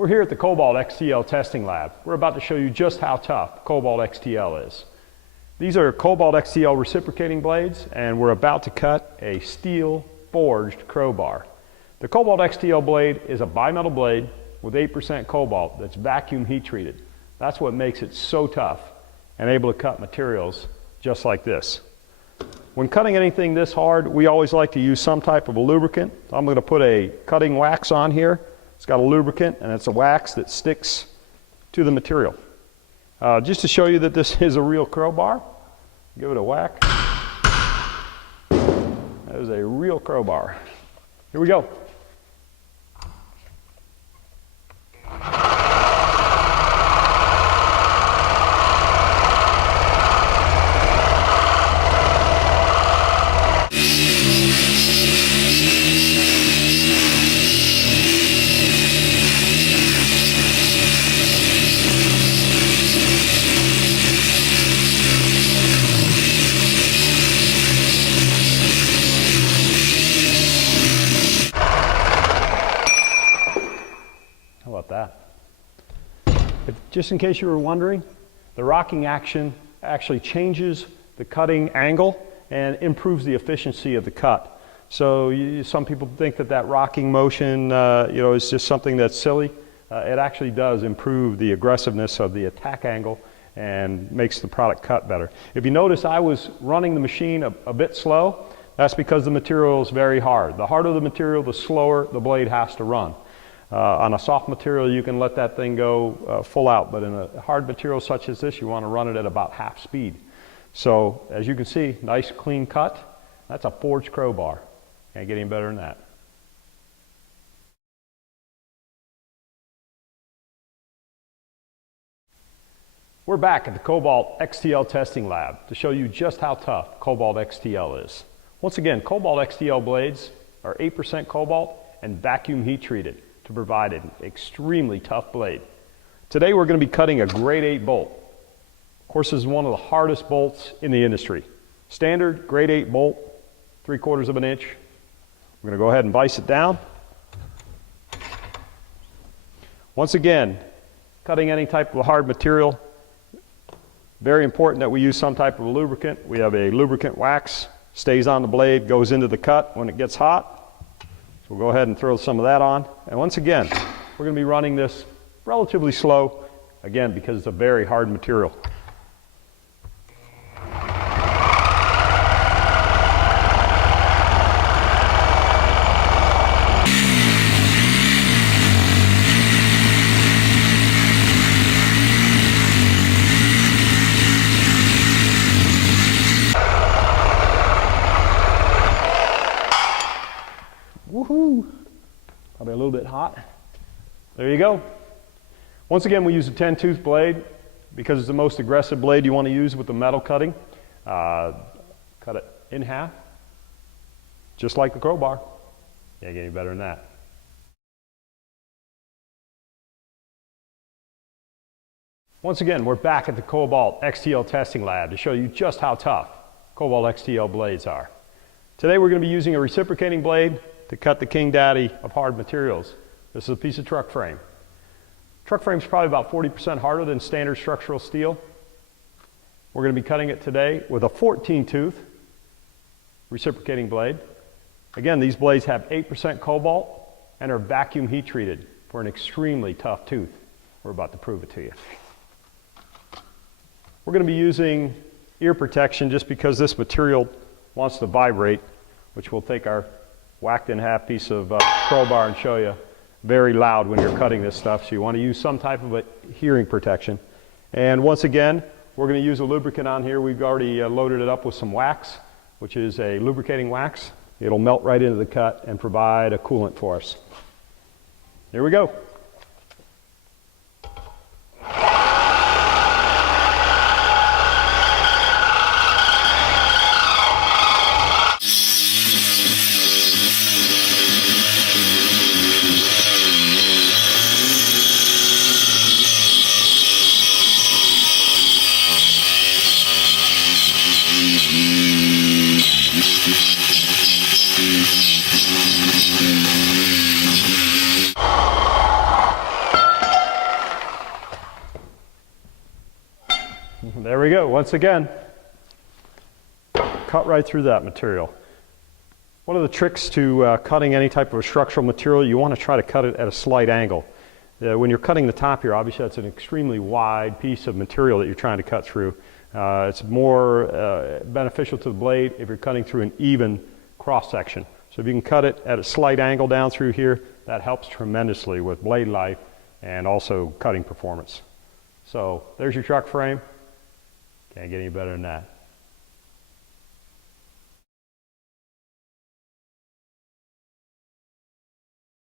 We're here at the Cobalt XTL testing lab. We're about to show you just how tough Cobalt XTL is. These are Cobalt XTL reciprocating blades, and we're about to cut a steel forged crowbar. The Cobalt XTL blade is a bimetal blade with 8% cobalt that's vacuum heat treated. That's what makes it so tough and able to cut materials just like this. When cutting anything this hard, we always like to use some type of a lubricant. I'm going to put a cutting wax on here. It's got a lubricant and it's a wax that sticks to the material. Just to show you that this is a real crowbar, give it a whack. That is a real crowbar. Here we go. How about that? Just in case you were wondering, the rocking action actually changes the cutting angle and improves the efficiency of the cut. So some people think that rocking motion is just something that's silly. It actually does improve the aggressiveness of the attack angle and makes the product cut better. If you notice, I was running the machine a bit slow. That's because the material is very hard. The harder the material, the slower the blade has to run. On a soft material, you can let that thing go full out, but in a hard material such as this, you want to run it at about half speed. So, as you can see, nice clean cut. That's a forged crowbar. Can't get any better than that. We're back at the Cobalt XTL testing lab to show you just how tough Cobalt XTL is. Once again, Cobalt XTL blades are 8% cobalt and vacuum heat treated to provide an extremely tough blade. Today we're going to be cutting a grade 8 bolt. Of course, this is one of the hardest bolts in the industry. Standard grade 8 bolt, 3/4 of an inch. We're going to go ahead and vise it down. Once again, cutting any type of hard material, very important that we use some type of a lubricant. We have a lubricant wax, stays on the blade, goes into the cut when it gets hot. We'll go ahead and throw some of that on. And once again, we're going to be running this relatively slow, again, because it's a very hard material. Woohoo! Probably a little bit hot. There you go. Once again, we use a 10-tooth blade because it's the most aggressive blade you want to use with the metal cutting. Cut it in half, just like the crowbar. Can't get any better than that. Once again, we're back at the Cobalt XTL testing lab to show you just how tough Cobalt XTL blades are. Today we're going to be using a reciprocating blade to cut the king daddy of hard materials. This is a piece of truck frame. Truck frame is probably about 40% harder than standard structural steel. We're going to be cutting it today with a 14-tooth reciprocating blade. Again, these blades have 8% cobalt and are vacuum heat treated for an extremely tough tooth. We're about to prove it to you. We're going to be using ear protection just because this material wants to vibrate, which we'll take our whacked in half piece of crowbar and show you. Very loud when you're cutting this stuff, so you want to use some type of a hearing protection. And once again, we're going to use a lubricant on here. We've already loaded it up with some wax, which is a lubricating wax. It'll melt right into the cut and provide a coolant for us. Here we go. once again, cut right through that material. One of the tricks to cutting any type of a structural material, you want to try to cut it at a slight angle. When you're cutting the top here, obviously that's an extremely wide piece of material that you're trying to cut through. It's more beneficial to the blade if you're cutting through an even cross section. So if you can cut it at a slight angle down through here, that helps tremendously with blade life and also cutting performance. So there's your truck frame. Can't get any better than that.